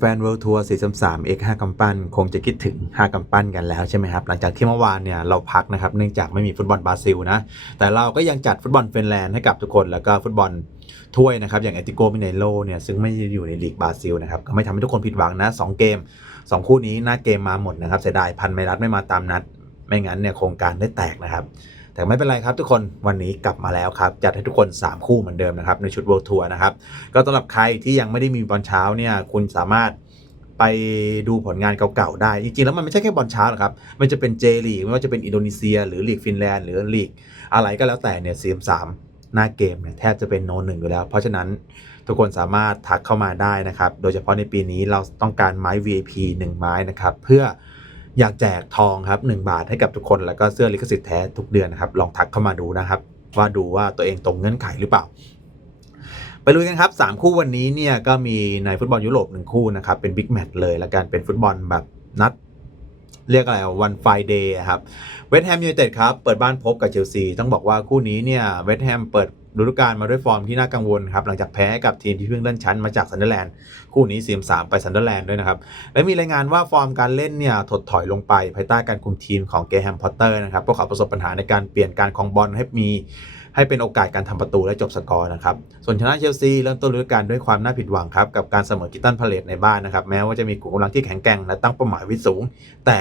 แฟนๆ World Tour 433 X 5กำปั้น คงจะคิดถึง 5กำปั้นกันแล้วใช่ไหมครับ หลังจากที่เมื่อวานเนี่ยเราพักนะครับ เนื่องจากไม่มีฟุตบอลบราซิลนะ แต่เราก็ยังจัดฟุตบอลฟินแลนด์ให้กับทุกคน แล้วก็ฟุตบอลถ้วยนะครับ อย่างเอติโกมิเนโลเนี่ย ซึ่งไม่ได้อยู่ในลีกบราซิลนะครับ ก็ไม่ทำให้ทุกคนผิดหวังนะ 2 เกม 2 คู่นี้หน้าเกมมาหมดนะครับ เสียดายพันไมรัตไม่มาตามนัด ไม่งั้นเนี่ยโครงการได้แตกนะครับ แต่ไม่เป็นไรครับทุกคนวันนี้กลับมาแล้วครับ จัดให้ทุกคน 3 คู่เหมือนเดิมนะครับในชุด World Tour นะครับ ก็สำหรับใครที่ยังไม่ได้มีบอลเช้าเนี่ยคุณสามารถไปดูผลงานเก่าๆได้ จริงๆ แล้วมันไม่ใช่แค่บอลเช้าหรอกครับ มันจะเป็นเจลีกไม่ว่าจะเป็นอินโดนีเซีย หรือลีกฟินแลนด์หรือลีกอะไรก็แล้วแต่เนี่ยซีมสามหน้าเกมเนี่ยแทบจะเป็นโนหนึ่งอยู่แล้ว เพราะฉะนั้นทุกคนสามารถทักเข้ามาได้นะครับ โดยเฉพาะในปีนี้เราต้องการไม้ VIP 1 ไม้นะครับ เพื่อ อยากแจกทองครับ1บาทให้กับทุกคนแล้วก็เสื้อลิขสิทธิ์แท้ทุกเดือนนะครับ ลองทักเข้ามาดูนะครับ ว่าดูว่าตัวเองตรงเงื่อนไขหรือเปล่า ไปลุยกันครับ 3 คู่วันนี้เนี่ยก็มีในฟุตบอลยุโรปหนึ่งคู่นะครับ เป็นบิ๊กแมตช์เลยและกันเป็นฟุตบอลแบบนัดเรียกอะไรวันไฟเดย์ครับเวสต์แฮมยูไนเต็ดครับ เปิดบ้านพบกับเชลซี ต้องบอกว่าคู่นี้เนี่ยเวสต์แฮมเปิด ฤดูกาลมาด้วยฟอร์มที่น่ากังวลครับหลังจากแพ้กับทีมที่เพิ่งเลื่อนชั้นมาจากซันเดอร์แลนด์คู่นี้เซียมสามไปซันเดอร์แลนด์ด้วยนะครับและมีรายงานว่าฟอร์มการเล่นเนี่ยถดถอยลงไปภายใต้การคุมทีมของเกแฮมพอตเตอร์นะครับพวกเขาประสบปัญหาในการเปลี่ยนการครองบอลให้มีให้เป็นโอกาสการทำประตูและจบสกอร์นะครับ ส่วนชนะเชลซีเริ่มต้นฤดูกาลด้วยความน่าผิดหวังครับ กับการเสมอกิตตันพาเลตในบ้านนะครับ แม้ว่าจะมีกลุ่มกำลังที่แข็งแกร่งและตั้งเป้าหมายไวิสูง แต่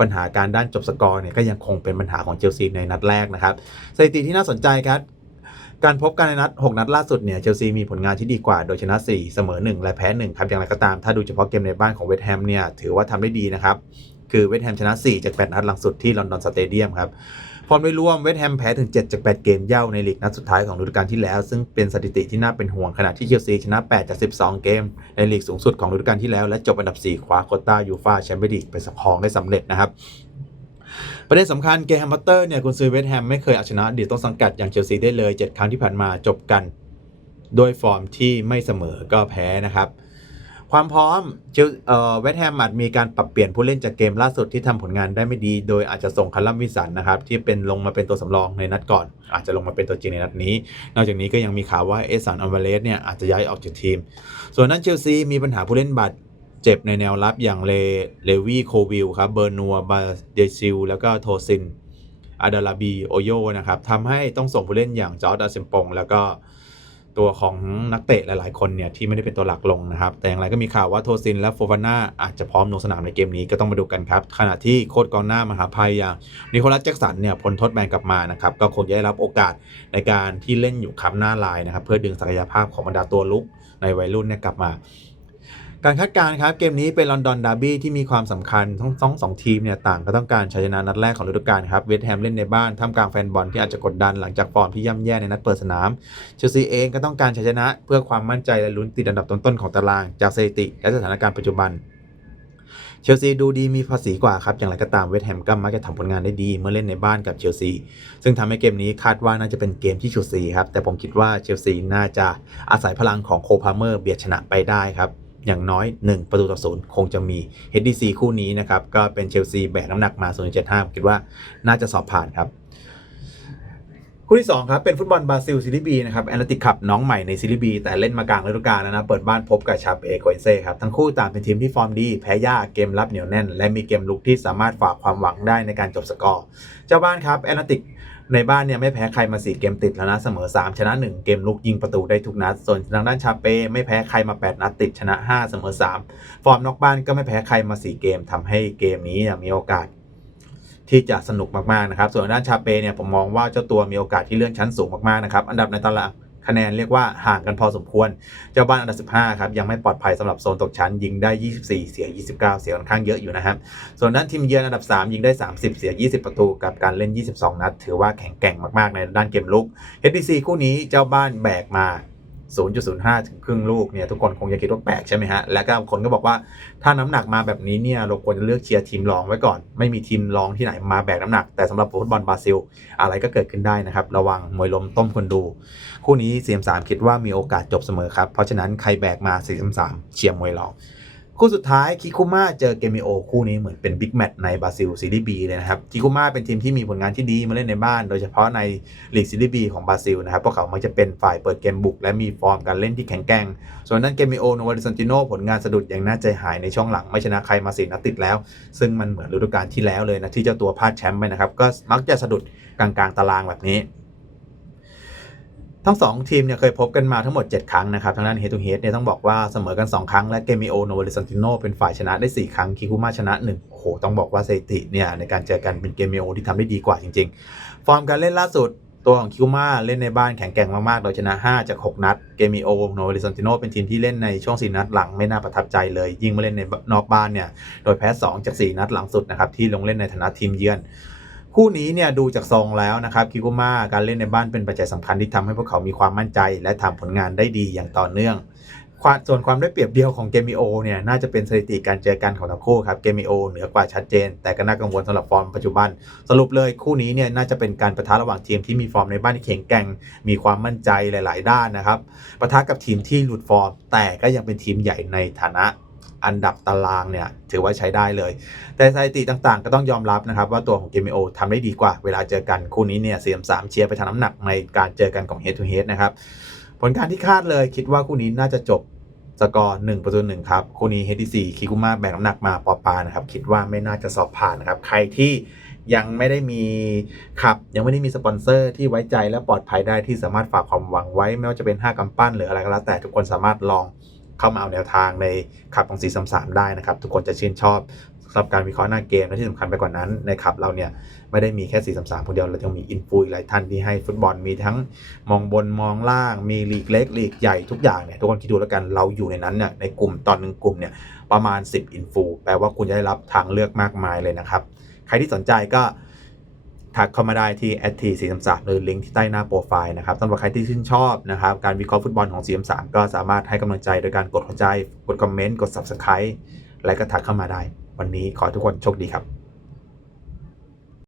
ปัญหาการด้านจบสกอร์เนี่ยก็ยังคงเป็นปัญหาของเชลซีในนัดแรกนะครับ สถิติที่น่าสนใจครับ การพบกันในนัด 6 นัดล่าสุดเนี่ยเชลซีมีผลงานที่ดีกว่าโดยชนะ 4 เสมอ 1 และแพ้ 1 ครับ อย่างไรก็ตามถ้าดูเฉพาะเกมในบ้านของเวสต์แฮมเนี่ยถือว่าทำได้ดีนะครับ คือเวสต์แฮมชนะ 4 จาก 8 นัดหลังสุดที่ลอนดอนสเตเดียมครับฟอร์มโดยรวมเวสต์แฮมแพ้ถึง 7 จาก 8 เกมเย่าในลีกนัดสุดท้ายของฤดูกาลที่แล้ว ซึ่งเป็นสถิติที่น่าเป็นห่วงขณะที่เชลซีชนะ 8 จาก 12 เกม ในลีกสูงสุดของฤดูกาลที่แล้วและจบอันดับ 4 คว้าโคต้ายูฟาแชมเปี้ยนลีกไปสครองได้สำเร็จนะครับ ประเด็นสำคัญเกแฮมพัตเตอร์เนี่ยคุณซื้อเวสต์แฮมไม่เคยเอาชนะอดีตต้นสังกัดอย่างเชลซีได้เลย 7 ครั้งที่ผ่านมาจบกันด้วยฟอร์มที่ไม่เสมอก็แพ้นะครับ ความพร้อมเชลเวสต์แฮมอาจมีการปรับเปลี่ยนผู้เล่นจากเกมล่าสุดที่ทำผลงานได้ไม่ดี โดยอาจจะส่งคาร์ลัมวิสันนะครับที่เป็นลงมาเป็นตัวสำรองในนัดก่อน อาจจะลงมาเป็นตัวจริงในนัดนี้ นอกจากนี้ก็ยังมีข่าวว่าเอสันอัลวเลสเนี่ยอาจจะย้ายออกจากทีม ส่วนนั้นเชลซีมีปัญหาผู้เล่นบาด เจ็บในแนวรับอย่างเลเลวีโควิลครับเบอร์นัวบาเดซิลแล้วก็โทซินอาดาลาบีโอโยนะครับทำให้ต้องส่งผู้เล่นอย่างจอร์ดอาเซมปงแล้วก็ตัวของนักเตะหลาย ๆ คนเนี่ยที่ไม่ได้เป็นตัวหลักลงนะครับ แต่อย่างไรก็มีข่าวว่าโทซินและโฟฟาน่าอาจจะพร้อมลงสนามในเกมนี้ก็ต้องมาดูกันครับ ขณะที่โค้ชกองหน้ามหาภัยอย่างนิโคลัสแจ็กสันเนี่ยพ้นทษแบนกลับมานะครับก็คงจะได้รับโอกาสในการที่เล่นอยู่ค้ำหน้าลายนะครับ เพื่อดึงศักยภาพของบรรดาตัวลุกในวัยรุ่นเนี่ยกลับมา การคาดการณ์ครับเกมนี้เป็นลอนดอนดาร์บี้ที่มีความสำคัญทั้งทั้งสองทีมเนี่ยต่างก็ต้องการชัยชนะนัดแรกของฤดูกาลครับเวสต์แฮมเล่นในบ้านท่ามกลางแฟนบอลที่อาจจะกดดันหลังจากฟอร์มที่ย่ำแย่ในนัดเปิดสนามเชลซีเองก็ต้องการชัยชนะเพื่อความมั่นใจและลุ้นติดอันดับต้นๆของตารางจากสถิติและสถานการณ์ปัจจุบันเชลซีดูดีมีภาษีกว่าครับ อย่างไรก็ตามเวสต์แฮมก็มักจะทำผลงานได้ดีเมื่อเล่นในบ้านกับเชลซี ซึ่งทำให้เกมนี้คาดว่าน่าจะเป็นเกมที่ฉุดสีครับ แต่ผมคิดว่าเชลซีน่าจะอาศัยพลังของโคพาเมอร์เบียดชนะไปได้ครับ อย่างน้อย 1 ประตูต่อศูนย์คงจะมี HDC คู่นี้นะครับ ก็เป็นเชลซีแบกน้ำหนักมา 0.75 คิดว่าน่าจะสอบผ่านครับ คู่ที่ 2 ครับ เป็นฟุตบอลบราซิลซีรีส์บีนะครับแอตเลติกคับน้องใหม่ในซีรีส์บี แต่เล่นมากลางฤดูกาลแล้วนะ เปิดบ้านพบกับชาเปโกเอเซ่ครับ ทั้งคู่ต่างเป็นทีมที่ฟอร์มดี แพ้ยากเกมรับเหนียวแน่น และมีเกมลุกที่สามารถฝากความหวังได้ในการจบสกอร์ เจ้าบ้านครับแอตเลติก ในบ้านเนี่ยไม่แพ้ใครมา 4 เกมติดแล้วนะเสมอ 3 ชนะ 1 เกมลุกยิงประตูได้ทุกนัด ส่วนทางด้านชาเป้ไม่แพ้ใครมา 8 นัดติดชนะ 5 เสมอ 3 ฟอร์มนอกบ้านก็ไม่แพ้ใครมา 4 เกมทำให้เกมนี้มีโอกาสที่จะสนุกมากๆนะครับ ส่วนด้านชาเปเนี่ยผมมองว่าเจ้าตัวมีโอกาสที่เลื่อนชั้นสูงมากๆนะครับ อันดับในตาราง คะแนนเรียกว่าห่างกันพอสมควร เจ้าบ้านอันดับ 15 ครับ ยังไม่ปลอดภัยสำหรับโซนตกชั้น ยิงได้ 24 เสีย 29 เสียค่อนข้างเยอะอยู่นะครับ ส่วนด้านทีมเยือนอันดับ 3 ยิงได้ 30 เสีย 20 ประตู กับการเล่น 22 นัด ถือว่าแข็งแกร่งมาก ๆ ในด้านเกมลุก HDC คู่นี้เจ้าบ้านแบกมา 0.05 ถึงครึ่งลูกเนี่ยทุกคนคงจะคิดว่าแปลกใช่ไหมฮะ และก็คนก็บอกว่าถ้าน้ำหนักมาแบบนี้เนี่ยเราควรจะเลือกเชียร์ทีมรองไว้ก่อน ไม่มีทีมรองที่ไหนมาแบกน้ำหนัก แต่สำหรับฟุตบอลบราซิล อะไรก็เกิดขึ้นได้นะครับ ระวังมวยล้มต้มคนดู คู่นี้ CM3 คิดว่ามีโอกาสจบเสมอครับ เพราะฉะนั้นใครแบกมา CM3 เชียร์มวยรอง คู่สุดท้ายคิคุมาเจอเกมิโอคู่นี้เหมือนเป็นบิ๊กแมตช์ในบราซิลซีรีส์บีเลยนะครับคิคุมาเป็นทีมที่มีผลงานที่ดีมาเล่นในบ้าน โดยเฉพาะในลีกซีรีส์บีของบราซิลนะครับพวกเขามักจะเป็นฝ่ายเปิดเกมบุก และมีฟอร์มการเล่นที่แข็งแกร่งส่วนนั้นเกมิโอโนวาริซันติโนผลงานสะดุดอย่างน่าใจหายในช่วงหลังไม่ชนะใครมาสี่นัดติดแล้ว ซึ่งมันเหมือนฤดูกาลที่แล้วเลยนะที่เจ้าตัวพลาดแชมป์ไปนะครับก็มักจะสะดุดกลางๆตารางแบบนี้ ทั้งสองทีมเนี่ยเคยพบกันมาทั้งหมด 7 ครั้งนะครับทางด้านเฮ d ูเฮดเนี่ยต้องบอกว่าเสมอกัน 2 ครั้ง และเกมิโอโนวาริซันติโนเป็นฝ่ายชนะได้ 4 ครั้ง คิคุมาชนะ 1 โอ้โห ต้องบอกว่าสถิติเนี่ยในการเจอกันเป็นเกมิโอที่ทำได้ดีกว่าจริง ๆ ฟอร์มการเล่นล่าสุดตัวของคิคุมาเล่นในบ้านแข็งแกร่งมากๆโดยชนะ 5 จาก 6 นัด เกมิโอโนวาริซันติโนเป็นทีมที่เล่นในช่วง 4 นัดหลังไม่น่าประทับใจเลย ยิ่งมาเล่นในนอกบ้านเนี่ย โดยแพ้ 2 จาก 4 นัดหลังสุดนะครับที่ลงเล่นในฐานะทีมเยือน คู่นี้เนี่ยดูจากทรงแล้วนะครับคิคุมาการเล่นในบ้านเป็นปัจจัยสำคัญที่ทำให้พวกเขามีความมั่นใจ และทำผลงานได้ดีอย่างต่อเนื่องส่วนความได้เปรียบเดียวของเกมิโอเนี่ยน่าจะเป็นสถิติการเจอกันของทั้งคู่ครับเกมิโอเหนือกว่าชัดเจน แต่ก็น่ากังวลสำหรับฟอร์มปัจจุบัน สรุปเลยคู่นี้เนี่ยน่าจะเป็นการประทะระหว่างทีมที่มีฟอร์มในบ้านที่แข็งแกร่ง มีความมั่นใจหลาย ๆ ด้านนะครับประทะกับทีมที่หลุดฟอร์ม แต่ก็ยังเป็นทีมใหญ่ในฐานะ อันดับตารางเนี่ยถือว่าใช้ได้เลย แต่สถิติต่างๆ ก็ต้องยอมรับนะครับ ว่าตัวของเกมิโอทำได้ดีกว่า เวลาเจอกันคู่นี้เนี่ยเสียมสามเชียร์ไปทางน้ำหนักในการเจอกันของ head to head นะครับผลการที่คาดเลยคิดว่าคู่นี้น่าจะจบสกอร์1ประตูหนึ่งครับคู่นี้ head ที่4คิคุมาแบกน้ำหนักมาปอปานะครับคิดว่าไม่น่าจะสอบผ่านนะครับใครที่ยังไม่ได้มีขับ ยังไม่ได้มีสปอนเซอร์ที่ไว้ใจและปลอดภัยได้ที่สามารถฝากความหวังไว้ ไม่ว่าจะเป็น 5กำปั้นหรืออะไรก็แล้วแต่ทุกคนสามารถลอง เข้ามาเอาแนวทางในขับของ 433 ได้นะครับ ทุกคนจะชื่นชอบสำหรับการวิเคราะห์หน้าเกมและที่สำคัญไปกว่านั้นในขับเราเนี่ยไม่ได้มีแค่ 433คนเดียวเรายังมีอินฟูอีกหลายท่านที่ให้ฟุตบอลมีทั้งมองบนมองล่าง มีลีกเล็กลีกใหญ่ทุกอย่างเนี่ยทุกคนคิดดูแล้วกันเราอยู่ในนั้นเนี่ยในกลุ่มตอนหนึ่งกลุ่มเนี่ยประมาณ 10อินฟูแปลว่าคุณจะได้รับทางเลือกมากมายเลยนะครับ ใครที่สนใจก็ ทักเข้ามาได้ที่แอดทีสีสามหรือลิงก์ที่ใต้หน้าโปรไฟล์นะครับสำหรับใครที่ชื่นชอบนะครับ การวิเคราะห์ฟุตบอลของสีสามก็สามารถให้กำลังใจโดยการกดหัวใจ กดคอมเมนต์ กด Subscribe และก็ทักเข้ามาได้ วันนี้ขอทุกคนโชคดีครับ